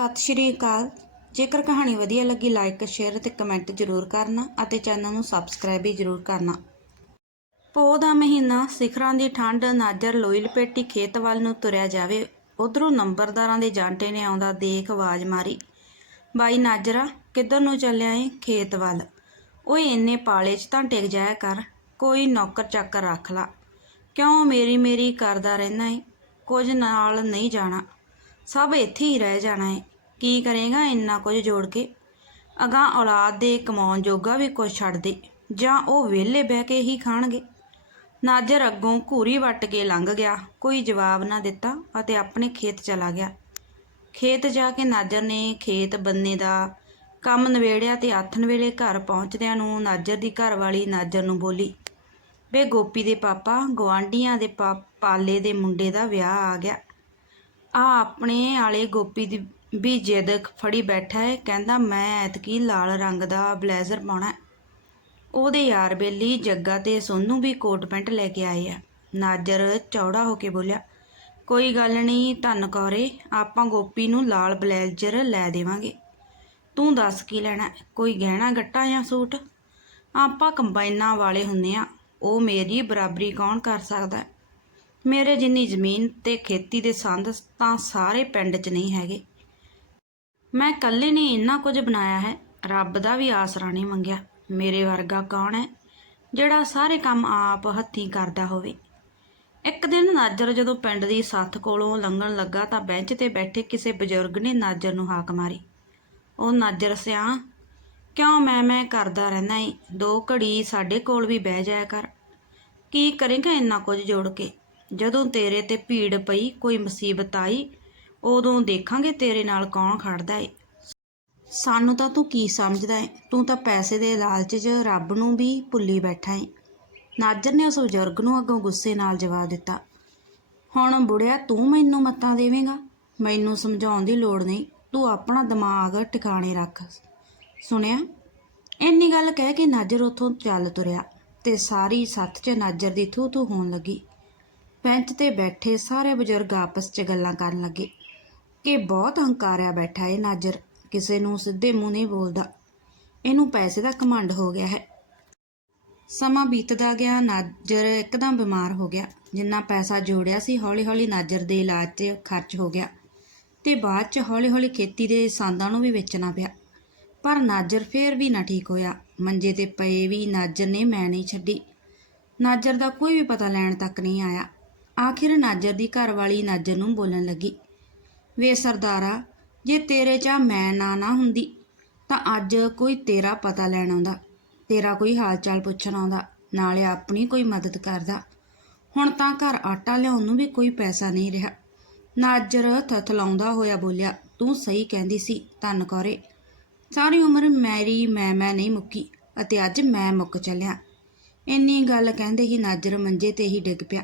ਸਤਿ ਸ਼੍ਰੀ ਅਕਾਲ। ਜੇਕਰ ਕਹਾਣੀ ਵਧੀਆ ਲੱਗੀ ਲਾਈਕ ਸ਼ੇਅਰ ਅਤੇ ਕਮੈਂਟ ਜ਼ਰੂਰ ਕਰਨਾ ਅਤੇ ਚੈਨਲ ਨੂੰ ਸਬਸਕ੍ਰਾਈਬ ਵੀ ਜ਼ਰੂਰ ਕਰਨਾ। ਪੋ ਦਾ ਮਹੀਨਾ ਸਿਖਰਾਂ ਦੀ ਠੰਡ ਨਾਜਰ ਲੋਈ ਲਪੇਟੀ ਖੇਤ ਵੱਲ ਨੂੰ ਤੁਰਿਆ ਜਾਵੇ, ਉਧਰੋਂ ਨੰਬਰਦਾਰਾਂ ਦੇ ਜਾਂਟੇ ਨੇ ਆਉਂਦਾ ਦੇਖ ਆਵਾਜ਼ ਮਾਰੀ, ਬਾਈ ਨਾਜਰਾ, ਕਿੱਧਰ ਨੂੰ ਚੱਲਿਆ ਏ ਖੇਤ ਵੱਲ? ਓਏ, ਇੰਨੇ ਪਾਲੇ 'ਚ ਤਾਂ ਟਿਕ ਜਾਇਆ ਕਰ, ਕੋਈ ਨੌਕਰ ਚਾਕਰ ਰੱਖ ਲਾ। ਕਿਉਂ ਮੇਰੀ ਮੇਰੀ ਕਰਦਾ ਰਹਿਣਾ ਏ? ਕੁਝ ਨਾਲ ਨਹੀਂ ਜਾਣਾ। ਸਭ ਇੱਥੇ ਹੀ ਰਹਿ ਜਾਣਾ ਏ। ਕੀ ਕਰੇਗਾ ਇੰਨਾ ਕੁਝ ਜੋੜ ਕੇ? ਅਗਾਂ ਔਲਾਦ ਦੇ ਕਮਾਉਣ ਜੋਗਾ ਵੀ ਕੁਝ ਛੱਡ ਦੇ, ਜਾਂ ਉਹ ਵਿਹਲੇ ਬਹਿ ਕੇ ਹੀ ਖਾਣਗੇ? ਨਾਜਰ ਅੱਗੋਂ ਘੂਰੀ ਵੱਟ ਕੇ ਲੰਘ ਗਿਆ, ਕੋਈ ਜਵਾਬ ਨਾ ਦਿੱਤਾ ਅਤੇ ਆਪਣੇ ਖੇਤ ਚਲਾ ਗਿਆ। ਖੇਤ ਜਾ ਕੇ ਨਾਜਰ ਨੇ ਖੇਤ ਬੰਨੇ ਦਾ ਕੰਮ ਨਵੇੜਿਆ ਤੇ ਆਥਣ ਵੇਲੇ ਘਰ ਪਹੁੰਚਦਿਆਂ ਨੂੰ ਨਾਜਰ ਦੀ ਘਰਵਾਲੀ ਨਾਜਰ ਨੂੰ ਬੋਲੀ ਵੇ ਗੋਪੀ ਦੇ ਪਾਪਾ ਗਵਾਂਢੀਆਂ ਦੇ ਪਾ- ਪਾਲੇ ਦੇ ਮੁੰਡੇ ਦਾ ਵਿਆਹ ਆ ਗਿਆ। ਆ ਆਪਣੇ ਆਲੇ ਗੋਪੀ ਦੀ ਵੀ ਜਿੱਦ ਫੜੀ ਬੈਠਾ ਹੈ ਕਹਿੰਦਾ, ਮੈਂ ਐਤਕੀ ਲਾਲ ਰੰਗ ਦਾ ਬਲੇਜ਼ਰ ਪਾਉਣਾ ਉਹਦੇ ਯਾਰ ਬੇਲੀ ਜੱਗਾ ਤੇ ਸੋਨੂੰ ਵੀ ਕੋਟ ਪੈਂਟ ਲੈ ਕੇ ਆਏ ਆ। ਨਾਜਰ ਚੌੜਾ ਹੋ ਕੇ ਬੋਲਿਆ, ਕੋਈ ਗੱਲ ਨਹੀਂ, ਧੰਨ ਕੌਰੇ, ਆਪਾਂ ਗੋਪੀ ਨੂੰ ਲਾਲ ਬਲੇਜ਼ਰ ਲੈ ਦੇਵਾਂਗੇ। ਤੂੰ ਦੱਸ ਕੀ ਲੈਣਾ ਕੋਈ ਗਹਿਣਾ ਗੱਟਾ ਜਾਂ ਸੂਟ? ਆਪਾਂ ਕੰਬਾਈਨਾਂ ਵਾਲੇ ਹੁੰਨੇ ਆ। ਉਹ ਮੇਰੀ ਬਰਾਬਰੀ ਕੌਣ ਕਰ ਸਕਦਾ ਮੇਰੇ ਜਿੰਨੀ ਜ਼ਮੀਨ ਤੇ ਖੇਤੀ ਦੇ ਸੰਦ ਤਾਂ ਸਾਰੇ ਪਿੰਡ 'ਚ ਨਹੀਂ ਹੈਗੇ। ਮੈਂ ਇਕੱਲੇ ਨੇ ਇੰਨਾ ਕੁਝ ਬਣਾਇਆ ਹੈ, ਰੱਬ ਦਾ ਵੀ ਆਸਰਾ ਨਹੀਂ ਮੰਗਿਆ। ਮੇਰੇ ਵਰਗਾ ਕੌਣ ਹੈ ਜਿਹੜਾ ਸਾਰੇ ਕੰਮ ਆਪ ਹੱਥੀਂ ਕਰਦਾ ਹੋਵੇ? ਇੱਕ ਦਿਨ ਨਾਜਰ ਜਦੋਂ ਪਿੰਡ ਦੀ ਸੱਥ ਕੋਲੋਂ ਲੰਘਣ ਲੱਗਾ ਤਾਂ ਬੈਂਚ ਤੇ ਬੈਠੇ ਕਿਸੇ ਬਜ਼ੁਰਗ ਨੇ ਨਾਜਰ ਨੂੰ ਹਾਕ ਮਾਰੀ। ਉਹ ਨਾਜਰ ਸਿਆ ਕਿਉਂ ਮੈਂ ਮੈਂ ਕਰਦਾ ਰਹਿਣਾ ਏ ਦੋ ਘੜੀ ਸਾਡੇ ਕੋਲ ਵੀ ਬਹਿ ਜਾਇਆ ਕਰ। ਕੀ ਕਰੇਗਾ ਇੰਨਾ ਕੁਝ ਜੋੜ ਕੇ? ਜਦੋਂ ਤੇਰੇ ਤੇ ਭੀੜ ਪਈ, ਕੋਈ ਮੁਸੀਬਤ ਆਈ ਉਦੋਂ ਦੇਖਾਂਗੇ ਤੇਰੇ ਨਾਲ ਕੌਣ ਖੜਦਾ ਏ। ਸਾਨੂੰ ਤਾਂ ਤੂੰ ਕੀ ਸਮਝਦਾ ਏ। ਤੂੰ ਤਾਂ ਪੈਸੇ ਦੇ ਲਾਲਚ 'ਚ ਰੱਬ ਨੂੰ ਵੀ ਭੁੱਲੀ ਬੈਠਾ ਏ। ਨਾਜਰ ਨੇ ਉਸ ਬਜ਼ੁਰਗ ਨੂੰ ਅੱਗੋਂ ਗੁੱਸੇ ਨਾਲ ਜਵਾਬ ਦਿੱਤਾ, ਹੁਣ ਬੁੜਿਆ, ਤੂੰ ਮੈਨੂੰ ਮੱਤਾਂ ਦੇਵੇਂਗਾ? ਮੈਨੂੰ ਸਮਝਾਉਣ ਦੀ ਲੋੜ ਨਹੀਂ। ਤੂੰ ਆਪਣਾ ਦਿਮਾਗ ਟਿਕਾਣੇ ਰੱਖ। ਸੁਣਿਆ? ਇੰਨੀ ਗੱਲ ਕਹਿ ਕੇ ਨਾਜਰ ਉੱਥੋਂ ਚੱਲ ਤੁਰਿਆ ਤੇ ਸਾਰੀ ਸੱਥ 'ਚ ਨਾਜਰ ਦੀ ਥੂ ਥੂ ਹੋਣ ਲੱਗੀ। ਬੈਂਚ ਤੇ ਬੈਠੇ ਸਾਰੇ ਬਜ਼ੁਰਗ ਆਪਸ 'ਚ ਗੱਲਾਂ ਕਰਨ ਲੱਗੇ। ਕਿ ਬਹੁਤ ਹੰਕਾਰਿਆ ਬੈਠਾ ਇਹ ਨਾਜਰ, ਕਿਸੇ ਨੂੰ ਸਿੱਧੇ ਮੂੰਹ ਨਹੀਂ ਬੋਲਦਾ। ਇਹਨੂੰ ਪੈਸੇ ਦਾ ਘਮੰਡ ਹੋ ਗਿਆ ਹੈ। ਸਮਾਂ ਬੀਤਦਾ ਗਿਆ, ਨਾਜਰ ਇੱਕਦਮ ਬਿਮਾਰ ਹੋ ਗਿਆ। ਜਿੰਨਾ ਪੈਸਾ ਜੋੜਿਆ ਸੀ, ਹੌਲੀ-ਹੌਲੀ ਨਾਜਰ ਦੇ ਇਲਾਜ 'ਤੇ ਖਰਚ ਹੋ ਗਿਆ ਤੇ ਬਾਅਦ 'ਚ ਹੌਲੀ-ਹੌਲੀ ਖੇਤੀ ਦੇ ਸੰਦਾਂ ਨੂੰ ਵੀ ਵੇਚਣਾ ਪਿਆ। ਪਰ ਨਾਜਰ ਫੇਰ ਵੀ ਨਾ ਠੀਕ ਹੋਇਆ। ਮੰਜੇ ਤੇ ਪਏ ਵੀ ਨਾਜਰ ਨੇ ਮੈਂ ਨਹੀਂ ਛੱਡੀ। ਨਾਜਰ ਦਾ ਕੋਈ ਵੀ ਪਤਾ ਲੈਣ ਤੱਕ ਨਹੀਂ ਆਇਆ। ਆਖਿਰ ਨਾਜਰ ਦੀ ਘਰਵਾਲੀ ਨਾਜਰ ਨੂੰ ਬੋਲਣ ਲੱਗੀ। ਵੇ ਸਰਦਾਰਾ, ਜੇ ਤੇਰੇ 'ਚ ਮੈਂ ਨਾ ਨਾ ਹੁੰਦੀ, ਤਾਂ ਅੱਜ ਕੋਈ ਤੇਰਾ ਪਤਾ ਲੈਣ ਆਉਂਦਾ, ਤੇਰਾ ਕੋਈ ਹਾਲ ਚਾਲ ਪੁੱਛਣ ਆਉਂਦਾ, ਨਾਲੇ ਆਪਣੀ ਕੋਈ ਮਦਦ ਕਰਦਾ। ਹੁਣ ਤਾਂ ਘਰ ਆਟਾ ਲਿਆਉਣ ਨੂੰ ਵੀ ਕੋਈ ਪੈਸਾ ਨਹੀਂ ਰਿਹਾ। ਨਾਜਰ ਥਥਲਾਉਂਦਾ ਹੋਇਆ ਬੋਲਿਆ, ਤੂੰ ਸਹੀ ਕਹਿੰਦੀ ਸੀ, ਧੰਨ ਕੌਰੇ। ਸਾਰੀ ਉਮਰ ਮੈਰੀ ਮੈਂ ਮੈਂ ਨਹੀਂ ਮੁੱਕੀ, ਅਤੇ ਅੱਜ ਮੈਂ ਮੁੱਕ ਚੱਲਿਆ। ਇੰਨੀ ਗੱਲ ਕਹਿੰਦੇ ਹੀ ਨਾਜਰ ਮੰਜੇ ਤੇ ਹੀ ਡਿੱਗ ਪਿਆ।